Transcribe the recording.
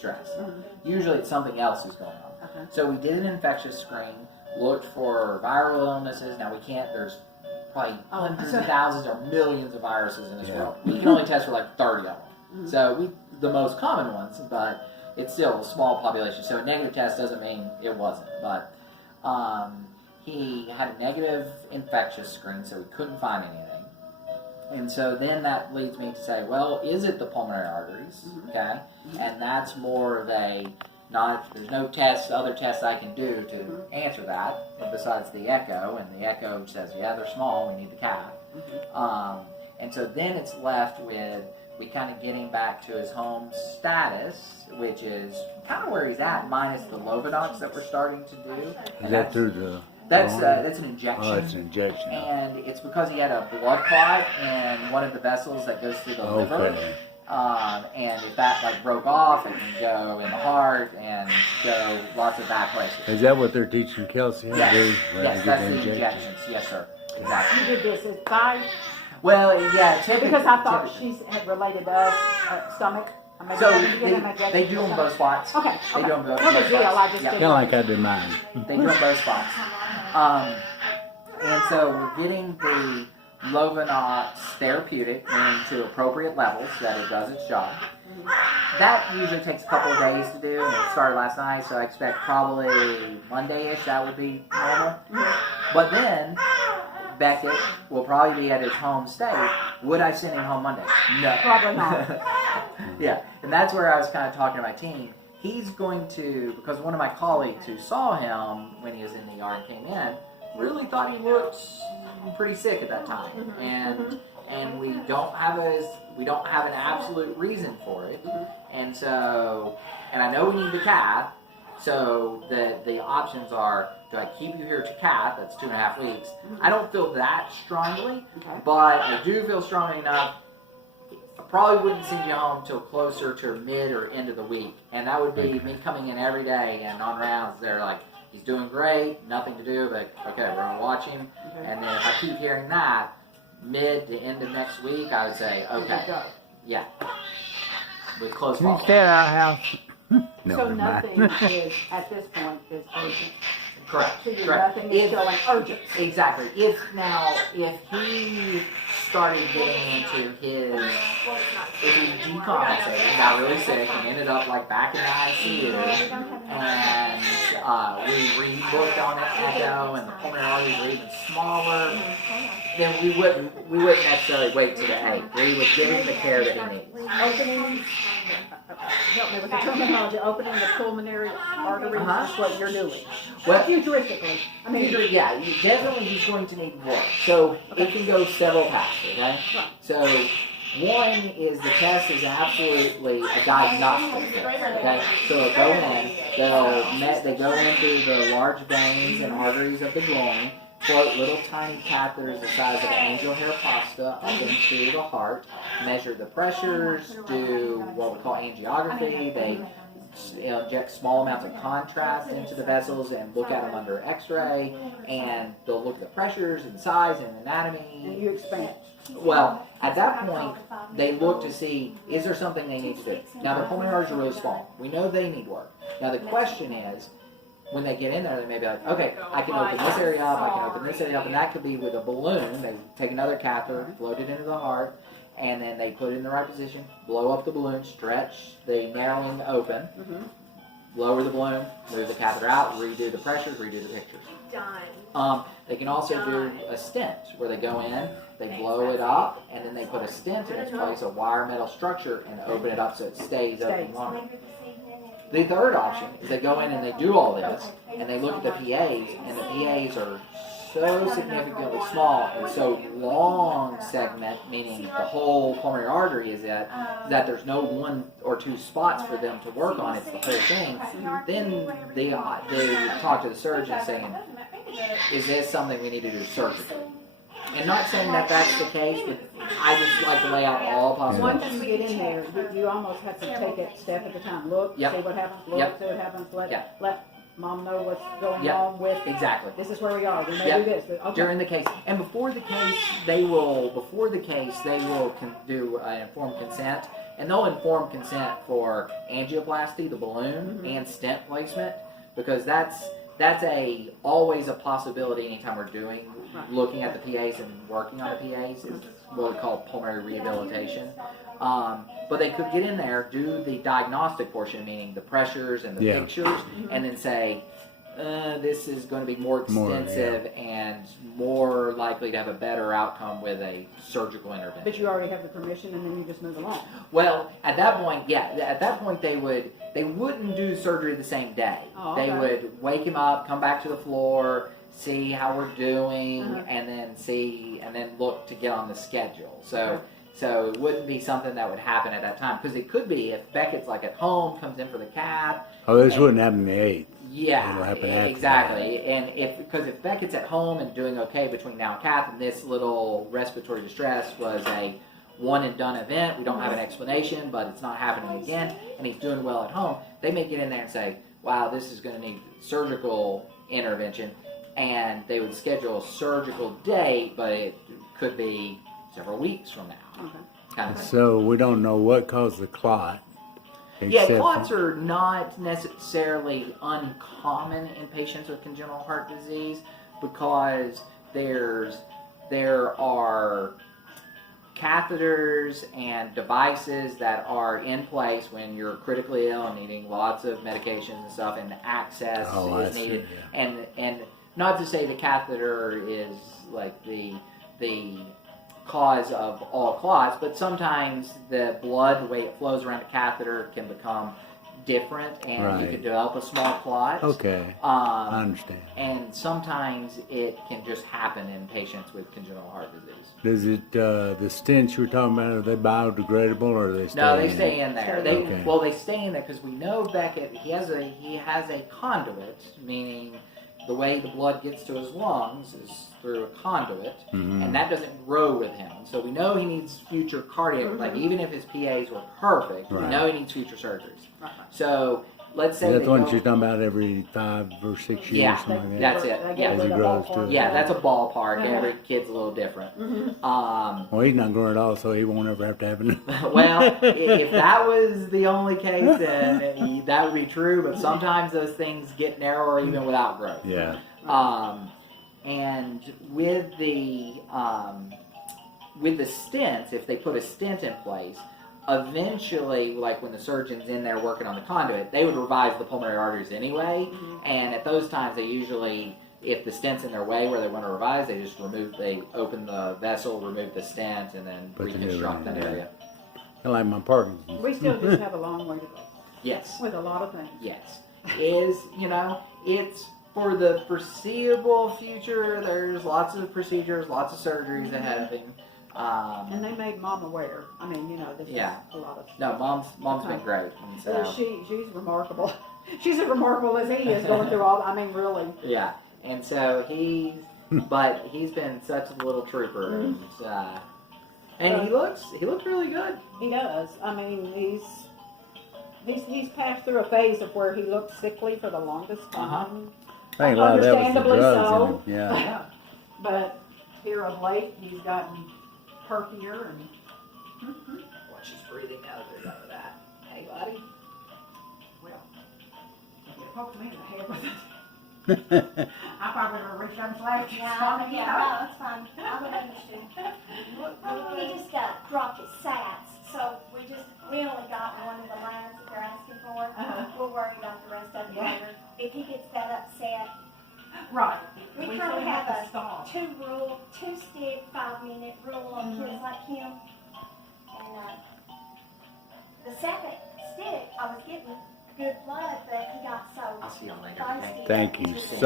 stress. Usually it's something else is going on. So we did an infectious screen, looked for viral illnesses. Now we can't, there's probably hundreds of thousands or millions of viruses in this world. We can only test for like 30 of them. So the most common ones, but it's still a small population. So a negative test doesn't mean it wasn't. But he had a negative infectious screen, so we couldn't find anything. And so then that leads me to say, well, is it the pulmonary arteries? Okay, and that's more of a there's no tests, other tests I can do to answer that besides the echo, and the echo says, yeah, they're small, we need the cath. And so then it's left with we kind of getting back to his home status, which is kind of where he's at, minus the Lovenox that we're starting to do. Is that through the... That's an injection. Oh, it's an injection. And it's because he had a blood clot in one of the vessels that goes through the liver. And if that broke off, it can go in the heart and go lots of bad places. Is that what they're teaching Kelsey how to do? Yes, that's the injections. Yes, sir. Exactly. You did this at 5? Well, yeah, typically. Because I thought she had related to us, stomach. So they do them both spots. Okay. They do them both No big deal. I just Kind of like I do mine. They do them both spots. And so we're getting the Lovenox therapeutic, meaning to appropriate levels that it does its job. That usually takes a couple of days to do, and it started last night, so I expect probably Monday-ish that would be normal. But then Beckett will probably be at his home state. Would I send him home Monday? No. Probably not. Yeah, and that's where I was kind of talking to my team. He's going to, because one of my colleagues who saw him when he was in the ER and came in, really thought he looked pretty sick at that time, and we don't have an absolute reason for it, and so, and I know we need the cath, so the options are, do I keep you here to cath? That's 2.5 weeks. I don't feel that strongly, but I do feel strongly enough. I probably wouldn't send you home till closer to mid or end of the week, and that would be me coming in every day and on rounds. They're like, he's doing great, nothing to do, but okay, we're gonna watch him. And then if I keep hearing that, mid to end of next week, I would say, okay, yeah, with close Can you follow-up. stay at our house? No, So never mind. nothing is, at this point, is urgent. Correct. So Correct. nothing is showing urgent. Exactly. If he started getting into if he decompensated, got really sick, and ended up back in the ICU, and we re-looked on it, echo, and the pulmonary arteries were even smaller, then we wouldn't necessarily wait till the 8th. We would give him the care that he needs. Opening, help me with the terminology, opening the pulmonary arteries is what you're doing. Well, Futuristically. I mean, yeah, definitely he's going to need work. So it can go several paths, okay? So one is the test is absolutely a diagnostic test, okay? So they'll go in, they go into the large veins and arteries of the groin, float little tiny catheters the size of angel hair pasta up into the heart, measure the pressures, do what we call angiography. They inject small amounts of contrast into the vessels and look at them under x-ray, and they'll look at the pressures and size and anatomy. and you expand. Well, at that point, they look to see, is there something they need to do? Now, the pulmonary arteries are really small. We know they need work. Now, the question is, when they get in there, they may be like, okay, I can open this area up, I can open this area up, and that could be with a balloon. They take another catheter, float it into the heart, and then they put it in the right position, blow up the balloon, stretch the narrowing open, lower the balloon, move the catheter out, redo the pressures, redo the pictures. They can also do a stent, where they go in, they blow it up, and then they put a stent in its place, a wire metal structure, and open it up so it stays open longer. The third option is they go in and they do all this, and they look at the PAs, and the PAs are so significantly small and so long segment, meaning the whole pulmonary artery is that there's no one or two spots for them to work on, it's the whole thing. Then they talk to the surgeon saying, is this something we need to do surgically? And not saying that that's the case, but I just like to lay out all possible. Once you get in there, you almost have to take it step at a time. Look, see what happens, see what happens, let mom know what's going on with. Exactly. This is where we are. We may do this. Okay. During the case, and before the case, they will do informed consent, and they'll inform consent for angioplasty, the balloon, and stent placement, because that's always a possibility anytime we're looking at the PAs and working on the PAs is what we call pulmonary rehabilitation. But they could get in there, do the diagnostic portion, meaning the pressures and the pictures, and then say, this is going to be more extensive and more likely to have a better outcome with a surgical intervention. But you already have the permission, and then you just move along. Well, at that point, they wouldn't do surgery the same day. Oh, okay. They would wake him up, come back to the floor, see how we're doing, and then look to get on the schedule. So it wouldn't be something that would happen at that time, because it could be if Beckett's like at home, comes in for the cath. Oh, this wouldn't happen the 8th. Yeah, It'll happen after exactly. that. And if Beckett's at home and doing okay between now and cath, and this little respiratory distress was a one and done event, we don't have an explanation, but it's not happening again, and he's doing well at home, they may get in there and say, wow, this is going to need surgical intervention, and they would schedule a surgical date, but it could be several weeks from now. Okay. Kind of thing. So we don't know what caused the clot. Yeah, clots are not necessarily uncommon in patients with congenital heart disease, because there are catheters and devices that are in place when you're critically ill and needing lots of medications and stuff, and access is needed. And not to say the catheter is like the cause of all clots, but sometimes the blood, the way it flows around a catheter, can become different, and you can develop a small clot. Okay, I understand. And sometimes it can just happen in patients with congenital heart disease. Does it, the stents you were talking about, are they biodegradable, or are they stay No, they in stay in there. They stay in there because we know Beckett, he has a conduit, meaning the way the blood gets to his lungs is through a conduit, and that doesn't grow with him. So we know he needs future cardiac, like even if his PAs were perfect, we know he needs future surgeries. So let's say that's the one you're talking about every 5 or 6 years. Yeah, something like that's that. it. Yeah, As he grows to it. Yeah, that's a ballpark. Every kid's a little different. Well, he's not growing at all, so he won't ever have to have it. Well, if that was the only case, then that would be true. But sometimes those things get narrower even without growth. Yeah. And with the stents, if they put a stent in place, eventually, like when the surgeon's in there working on the conduit, they would revise the pulmonary arteries anyway. And at those times, they usually, if the stent's in their way where they want to revise, they open the vessel, remove the stent, and then reconstruct that area. I like my Parkinson's. We still just have a long way to go. Yes. With a lot of things. Yes. It's for the foreseeable future. There's lots of procedures, lots of surgeries ahead of him. And they made Mom aware. I mean, this is a lot of stuff. No, Mom's been great. And so, she's remarkable. She's as remarkable as he is going through all. I mean, really. Yeah, and so he's been such a little trooper, and he looks really good. He does. I mean, he's passed through a phase of where he looked sickly for the longest time. I think a lot of that was the Understandably drugs so. in him. Yeah. But here of late, he's gotten perkier and. Watch she's breathing out of there, none of that. Hey, buddy. Well, you poked me in the head with it. I probably would have reached out and slapped you. No, it's fine. I would understand. He just dropped his sats, so we only got one of the lines that they're asking for. We'll worry about the rest of it later. If he gets that upset, Right. we kind of have a 2-stick, 5-minute rule on kids like him. And the second stick, I was getting good blood, but he got so I'll see y'all later. feisty. Thank you He just- so